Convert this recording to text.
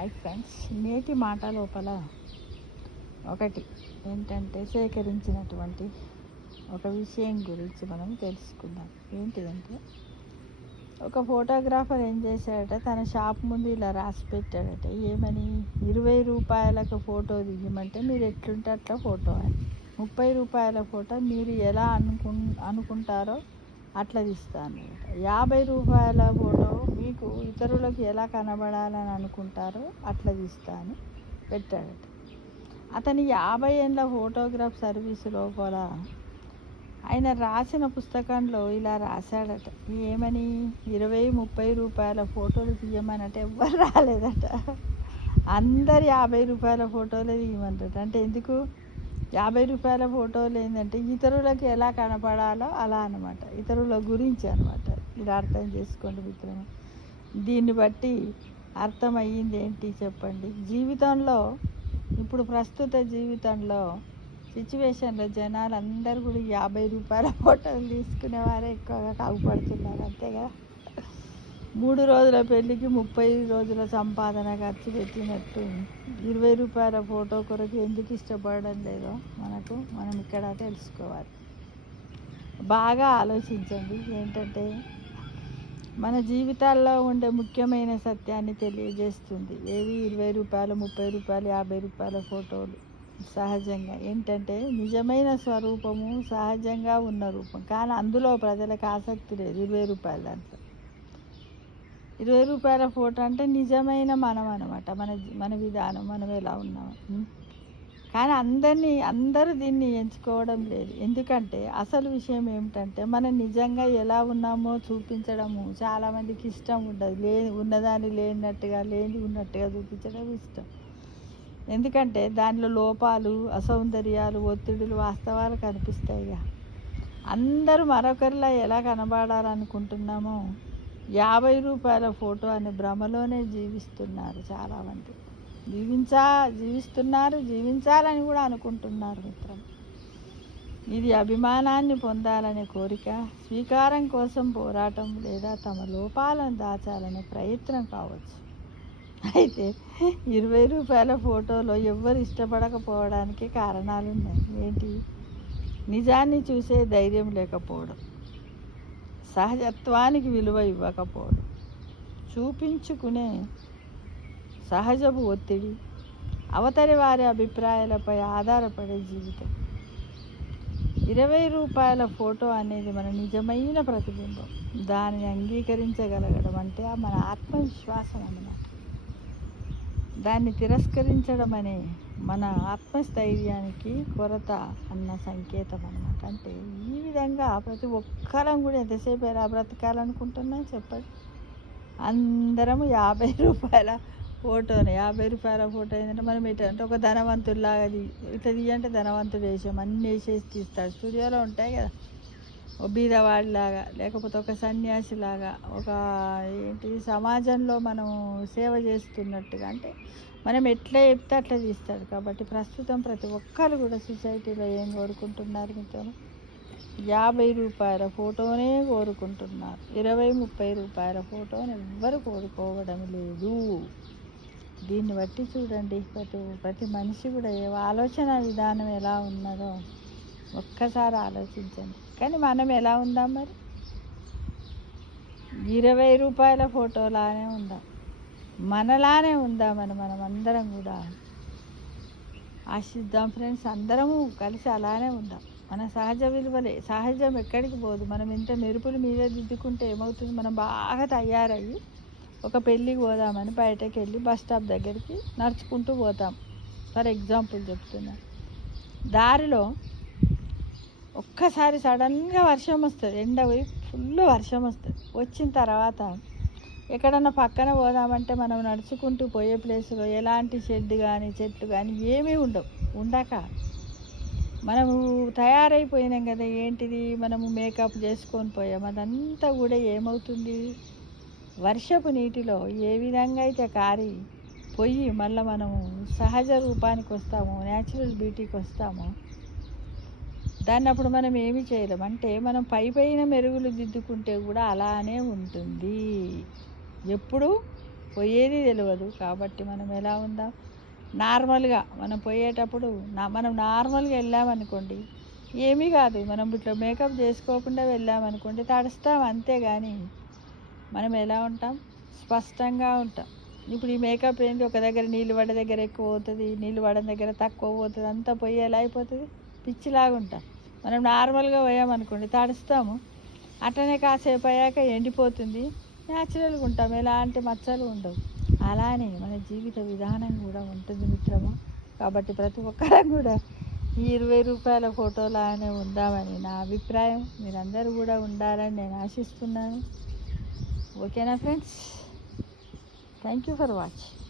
Hi friends, నేటి మాట లోపల ఒకటి ఏంటంటే సేకరించినటువంటి ఒక విషయం గురించి మనం తెలుసుకుందాం. ఏంటిదంటే, ఒక ఫోటోగ్రాఫర్ ఏం చేశాడట, తన షాప్ ముందు ఇలా రాసి పెట్టాడట. ఏమని? 20 రూపాయలకు ఫోటో దిగమంటే మీరు ఎట్లుంటే అట్లా ఫోటో అని, 30 రూపాయల ఫోటో మీరు ఎలా అనుకుంటారో అట్లా తీస్తాను. 50 రూపాయల ఫోటో మీకు ఇతరులకు ఎలా కనబడాలని అనుకుంటారో అట్లా తీస్తాను పెట్టాడట. అతని 50 ఏళ్ళ ఫోటోగ్రాఫ్ సర్వీసు లోపల ఆయన రాసిన పుస్తకంలో ఇలా రాశాడట. ఏమని? 20-30 రూపాయల ఫోటోలు తీయమనంటే ఎవ్వరు రాలేదట. అందరు 50 రూపాయల ఫోటోలే తీయమంటారట. అంటే ఎందుకు? 50 రూపాయల ఫోటోలు ఏంటంటే ఇతరులకు ఎలా కనపడాలో అలా అనమాట, ఇతరుల గురించి అనమాట. ఇది అర్థం చేసుకోండి మిత్రమా. దీన్ని బట్టి అర్థమయ్యింది ఏంటి చెప్పండి? జీవితంలో, ఇప్పుడు ప్రస్తుత జీవితంలో సిచ్యువేషన్లో జనాలు అందరూ కూడా 50 రూపాయల ఫోటోలు తీసుకునేవారే ఎక్కువగా కాగుపడుతున్నారు, అంతేగా. 3 రోజుల పెళ్ళికి 30 రోజుల సంపాదన ఖర్చు పెట్టినట్టు 20 రూపాయల ఫోటో కొరకు ఎందుకు ఇష్టపడడం లేదో మనం ఇక్కడ తెలుసుకోవాలి. బాగా ఆలోచించండి. ఏంటంటే, మన జీవితాల్లో ఉండే ముఖ్యమైన సత్యాన్ని తెలియజేస్తుంది. ఏవి? 20 రూపాయలు, 30 రూపాయలు, 50 రూపాయల ఫోటోలు. సహజంగా ఏంటంటే నిజమైన స్వరూపము సహజంగా ఉన్న రూపం, కానీ అందులో ప్రజలకు ఆసక్తి లేదు. 20 రూపాయల దాంట్లో 20 రూపాయల ఫోటో అంటే నిజమైన మనం అనమాట, మన విధానం, మనం ఎలా ఉన్నాము. కానీ అందరూ దీన్ని ఎంచుకోవడం లేదు. ఎందుకంటే అసలు విషయం ఏమిటంటే, మనం నిజంగా ఎలా ఉన్నామో చూపించడము చాలామందికి ఇష్టం ఉండదు. ఉన్నదాన్ని లేనట్టుగా, లేని ఉన్నట్టుగా చూపించడం ఇష్టం. ఎందుకంటే దానిలో లోపాలు, అసౌందర్యాలు, ఒత్తిడులు, వాస్తవాలు కనిపిస్తాయిగా. అందరూ మరొకరిలా ఎలా కనబడాలనుకుంటున్నామో 50 రూపాయల ఫోటో అనే భ్రమలోనే జీవిస్తున్నారు చాలామంది. జీవించాలని కూడా అనుకుంటున్నారు మిత్రం. ఇది అభిమానాన్ని పొందాలనే కోరిక, స్వీకారం కోసం పోరాటం, లేదా తమ లోపాలను దాచాలనే ప్రయత్నం కావచ్చు. అయితే 20 రూపాయల ఫోటోలో ఎవ్వరు ఇష్టపడకపోవడానికి కారణాలు ఉన్నాయి. ఏంటి? నిజాన్ని చూసే ధైర్యం లేకపోవడం, సహజత్వానికి విలువ ఇవ్వకపోవడం, చూపించుకునే సహజపు ఒత్తిడి, అవతలి వారి అభిప్రాయాలపై ఆధారపడే జీవితం. 20 రూపాయల ఫోటో అనేది మన నిజమైన ప్రతిబింబం. దానిని అంగీకరించగలగడం అంటే మన ఆత్మవిశ్వాసం అన్నమాట. దాన్ని తిరస్కరించడం అనే మన ఆత్మస్థైర్యానికి కొరత అన్న సంకేతం అన్నమాట. అంటే ఈ విధంగా ప్రతి ఒక్కరం కూడా ఎంతసేపు ఎలా బ్రతకాలనుకుంటున్నాం చెప్పండి. అందరము 50 రూపాయల ఫోటోని, 50 రూపాయల ఫోటో ఏంటంటే మనం ఏంటంటే ఒక ధనవంతుడిలాగా ఇట్లా తీయంటే ధనవంతుడు వేసాం అన్నీ వేసేసి తీస్తాడు. స్టూడియోలో ఉంటాయి కదా, ఒక బీదవాడిలాగా, లేకపోతే ఒక సన్యాసిలాగా, ఒక సమాజంలో మనం సేవ చేస్తున్నట్టుగా. అంటే మనం ఎట్లా చెప్తే అట్లా తీస్తాడు. కాబట్టి ప్రస్తుతం ప్రతి ఒక్కరు కూడా సొసైటీలో ఏం కోరుకుంటున్నారు మిత్రులు? 50 రూపాయల ఫోటోనే కోరుకుంటున్నారు. 20-30 రూపాయల ఫోటోని ఎవ్వరు కోరుకోవడం లేదు. దీన్ని బట్టి చూడండి, ప్రతి మనిషి కూడా ఆలోచన విధానం ఎలా ఉన్నదో ఒక్కసారి ఆలోచించండి. కానీ మనం ఎలా ఉందాం మరి? 20 రూపాయల ఫోటోలానే ఉందాం, మనలానే ఉందామని మనం అందరం కూడా ఆశిద్దాం ఫ్రెండ్స్. అందరము కలిసి అలానే ఉందాం. మన సహజ విలువలే, సహజం ఎక్కడికి పోదు. మనం ఇంత మెరుపుల మీద దిద్దుకుంటే ఏమవుతుంది? మనం బాగా తయారయ్యి ఒక పెళ్ళికి పోదామని బయటకు వెళ్ళి బస్ స్టాప్ దగ్గరికి నడుచుకుంటూ పోతాం. ఫర్ ఎగ్జాంపుల్ చెప్తున్నా. దారిలో ఒక్కసారి సడన్గా వర్షం వస్తుంది, ఎండ పోయి ఫుల్ వర్షం వస్తుంది. వచ్చిన తర్వాత ఎక్కడన్నా పక్కన పోదామంటే మనం నడుచుకుంటూ పోయే ప్లేస్లో ఎలాంటి షెడ్ కానీ చెట్లు కానీ ఏమీ ఉండక మనము తయారైపోయినాం కదా. ఏంటిది? మనము మేకప్ చేసుకొని పోయాం. అదంతా కూడా ఏమవుతుంది? వర్షపు నీటిలో ఏ విధంగా అయితే కారి పోయి మళ్ళీ మనము సహజ రూపానికి వస్తామో, న్యాచురల్ బ్యూటీకి వస్తామో, దాన్ని అప్పుడు మనం ఏమి చేయలేం. అంటే మనం పైన మెరుగులు దిద్దుకుంటే కూడా అలానే ఉంటుంది. ఎప్పుడు పోయేది తెలియదు. కాబట్టి మనం ఎలా ఉందాం, నార్మల్గా మనం పోయేటప్పుడు మనం నార్మల్గా వెళ్ళామనుకోండి ఏమీ కాదు. మనం ఇట్లా మేకప్ చేసుకోకుండా వెళ్ళామనుకోండి తడుస్తాం అంతే. కానీ మనం ఎలా ఉంటాం, స్పష్టంగా ఉంటాం. ఇప్పుడు ఈ మేకప్ ఏంటి, ఒక దగ్గర నీళ్ళు పడ్డ దగ్గర ఎక్కువ పోతుంది, నీళ్ళు పడని దగ్గర తక్కువ పోతుంది, అంతా పోయి ఎలా అయిపోతుంది, పిచ్చిలాగా ఉంటాం. మనం నార్మల్గా పోయామనుకోండి తడుస్తాము, అట్లనే కాసేపు అయ్యాక ఎండిపోతుంది, న్యాచురల్గా ఉంటాం, ఎలాంటి మచ్చలు ఉండవు. అలానే మన జీవిత విధానం కూడా ఉంటుంది మిత్రమా. కాబట్టి ప్రతి ఒక్కరం కూడా ఈ 20 రూపాయల ఫోటోలానే ఉందామని నా అభిప్రాయం. మీరందరూ కూడా ఉండాలని నేను ఆశిస్తున్నాను. ఓకేనా friends? Thank you for watching.